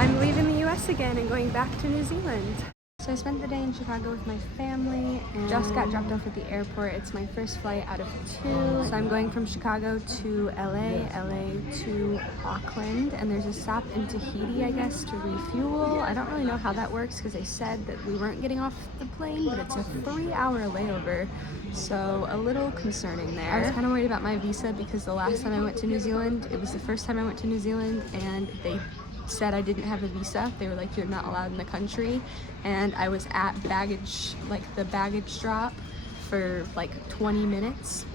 I'm leaving the US again and going back to New Zealand. So I spent the day in Chicago with my family and just got dropped off at the airport. It's my first flight out of 2. So I'm going from Chicago to LA to Auckland, and there's a stop in Tahiti, I guess, to refuel. I don't really know how that works because they said that we weren't getting off the plane, but it's a 3-hour layover. So a little concerning there. I was kind of worried about my visa because the last time I went to New Zealand, it was the first time I went to New Zealand, and they said I didn't have a visa. They were like, you're not allowed in the country. And I was at baggage, like the baggage drop for like 20 minutes,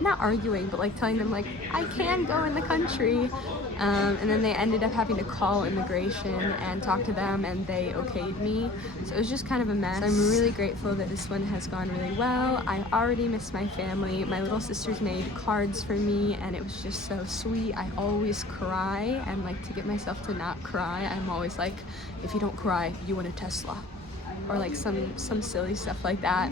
not arguing, but like telling them like I can go in the country. And then they ended up having to call immigration and talk to them, and they okayed me. So it was just kind of a mess. So I'm really grateful that this one has gone really well. I already miss my family. My little sisters made cards for me, and it was just so sweet. I always cry, and like to get myself to not cry, I'm always like, if you don't cry, you win a Tesla, or like some silly stuff like that.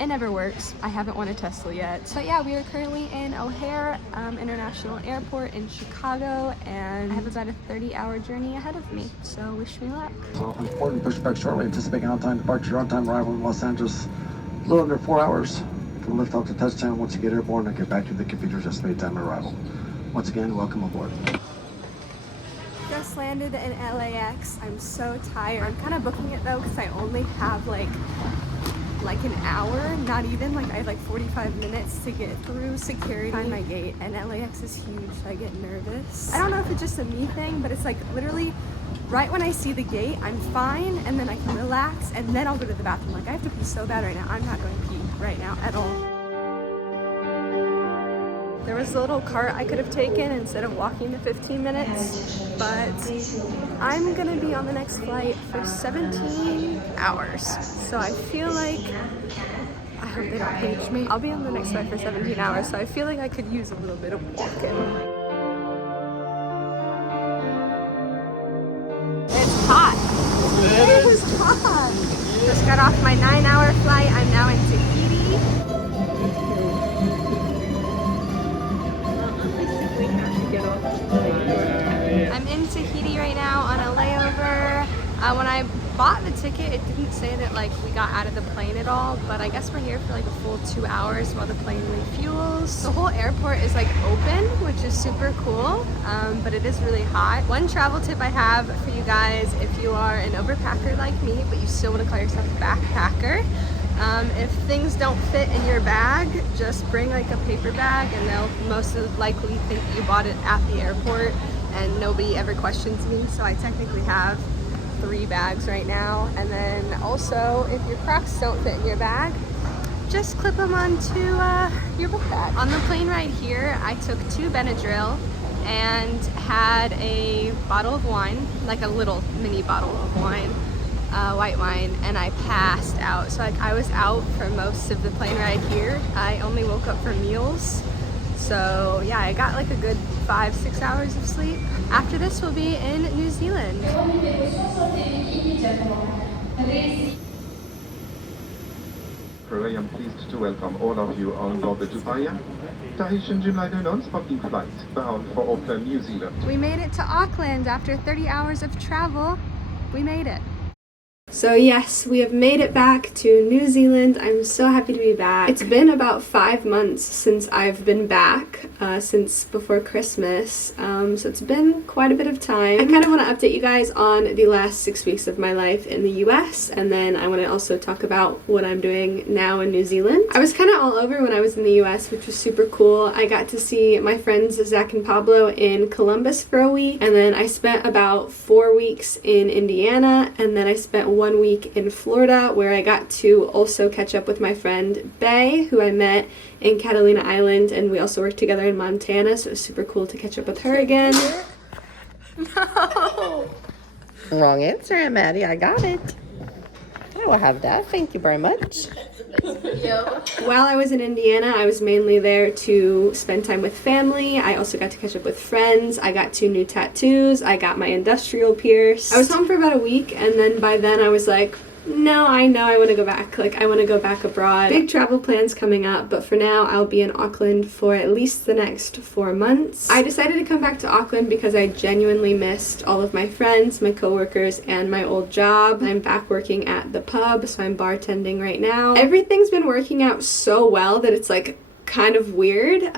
It never works. I haven't won a Tesla yet. So yeah, we are currently in O'Hare International Airport in Chicago, and I have about a 30-hour journey ahead of me. So wish me luck. So important push back shortly, anticipating on-time departure, on-time arrival in Los Angeles, a little under 4 hours from liftoff to touchdown. Once you get airborne, and get back to the computer's estimated time of arrival. Once again, welcome aboard. Just landed in LAX. I'm so tired. I'm kind of booking it though because I only have like an hour, not even, like I have like 45 minutes to get through security, find my gate, and LAX is huge, so I get nervous. I don't know if it's just a me thing, but it's like literally right when I see the gate, I'm fine, and then I can relax, and then I'll go to the bathroom. Like I have to pee so bad right now. I'm not going to pee right now at all. There was a little cart I could have taken instead of walking the 15 minutes, but I'm gonna be on the next flight for 17 hours. So I feel like, I hope they don't page me. I'll be on the next flight for 17 hours, so I feel like I could use a little bit of walking. It's hot. It is hot. Just got off my 9-hour flight. I'm now in Tahiti. I'm in Tahiti right now on a layover. When I bought the ticket, it didn't say that like we got out of the plane at all, but I guess we're here for like a full 2 hours while the plane refuels. The whole airport is like open, which is super cool, but it is really hot. One travel tip I have for you guys, if you are an overpacker like me, but you still want to call yourself a backpacker, if things don't fit in your bag, just bring like a paper bag, and they'll most likely think you bought it at the airport, and nobody ever questions me. So I technically have 3 bags right now. And then also, if your Crocs don't fit in your bag, just clip them onto your book bag. On the plane ride here, I took 2 Benadryl and had a bottle of wine, like a little mini bottle of wine, white wine, and I passed out. So like I was out for most of the plane ride here. I only woke up for meals. So yeah, I got like a good 5-6 hours of sleep. After this, we'll be in New Zealand. I am pleased to welcome all of you on board the Dubai Tahitian July non-smoking flight bound for Auckland, New Zealand. We made it to Auckland after 30 hours of travel. We made it. So yes, we have made it back to New Zealand. I'm so happy to be back. It's been about 5 months since I've been back, since before Christmas. So it's been quite a bit of time. I kind of want to update you guys on the last 6 weeks of my life in the US, and then I want to also talk about what I'm doing now in New Zealand. I was kind of all over when I was in the US, which was super cool. I got to see my friends Zach and Pablo in Columbus for a week, and then I spent about 4 weeks in Indiana, and then I spent 1 week in Florida, where I got to also catch up with my friend Bay, who I met in Catalina Island, and we also worked together in Montana, so it was super cool to catch up with her again. No! Wrong answer, Aunt Maddie. I got it. I will have that. Thank you very much. While I was in Indiana, I was mainly there to spend time with family. I also got to catch up with friends. I got 2 new tattoos. I got my industrial pierced. I was home for about a week, and then by then I was like, No, I know I want to go back. Like, I want to go back abroad. Big travel plans coming up, but for now, I'll be in Auckland for at least the next 4 months. I decided to come back to Auckland because I genuinely missed all of my friends, my coworkers, and my old job. I'm back working at the pub, so I'm bartending right now. Everything's been working out so well that it's like kind of weird,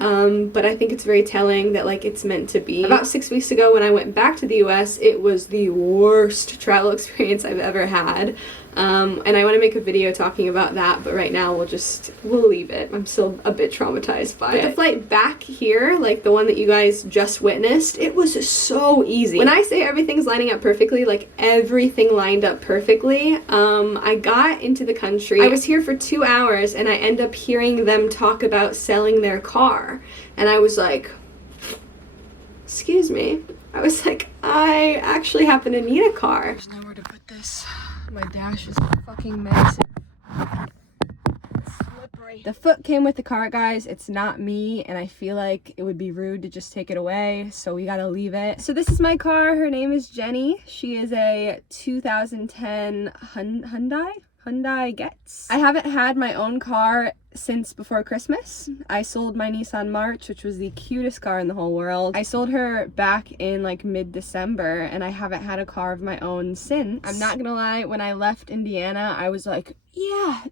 but I think it's very telling that like it's meant to be. About 6 weeks ago when I went back to the US, it was the worst travel experience I've ever had. And I want to make a video talking about that, but right now we'll leave it. I'm still a bit traumatized by it. But the flight back here, like the one that you guys just witnessed, it was so easy. When I say everything's lining up perfectly, like everything lined up perfectly. I got into the country. I was here for 2 hours and I end up hearing them talk about selling their car. And I was like, excuse me. I was like, I actually happen to need a car. There's nowhere to put this. My dash is fucking massive. It's slippery. The foot came with the car, guys. It's not me, and I feel like it would be rude to just take it away, so we gotta leave it. So this is my car. Her name is Jenny. She is a 2010 Hyundai Getz. I haven't had my own car since before Christmas. I sold my Nissan March, which was the cutest car in the whole world. I sold her back in like mid-December, and I haven't had a car of my own since. I'm not gonna lie, when I left Indiana, I was like, yeah,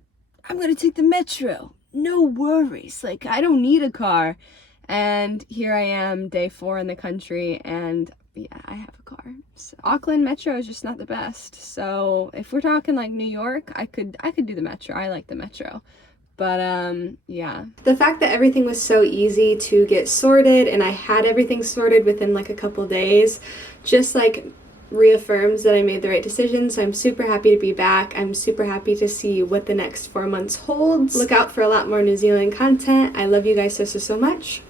I'm gonna take the metro. No worries. Like, I don't need a car. And here I am, day 4 in the country, and yeah, I have a car. So Auckland Metro is just not the best. So if we're talking like New York, I could do the metro. I like the metro. But yeah. The fact that everything was so easy to get sorted and I had everything sorted within like a couple days just like reaffirms that I made the right decision. So I'm super happy to be back. I'm super happy to see what the next 4 months holds. Look out for a lot more New Zealand content. I love you guys so much.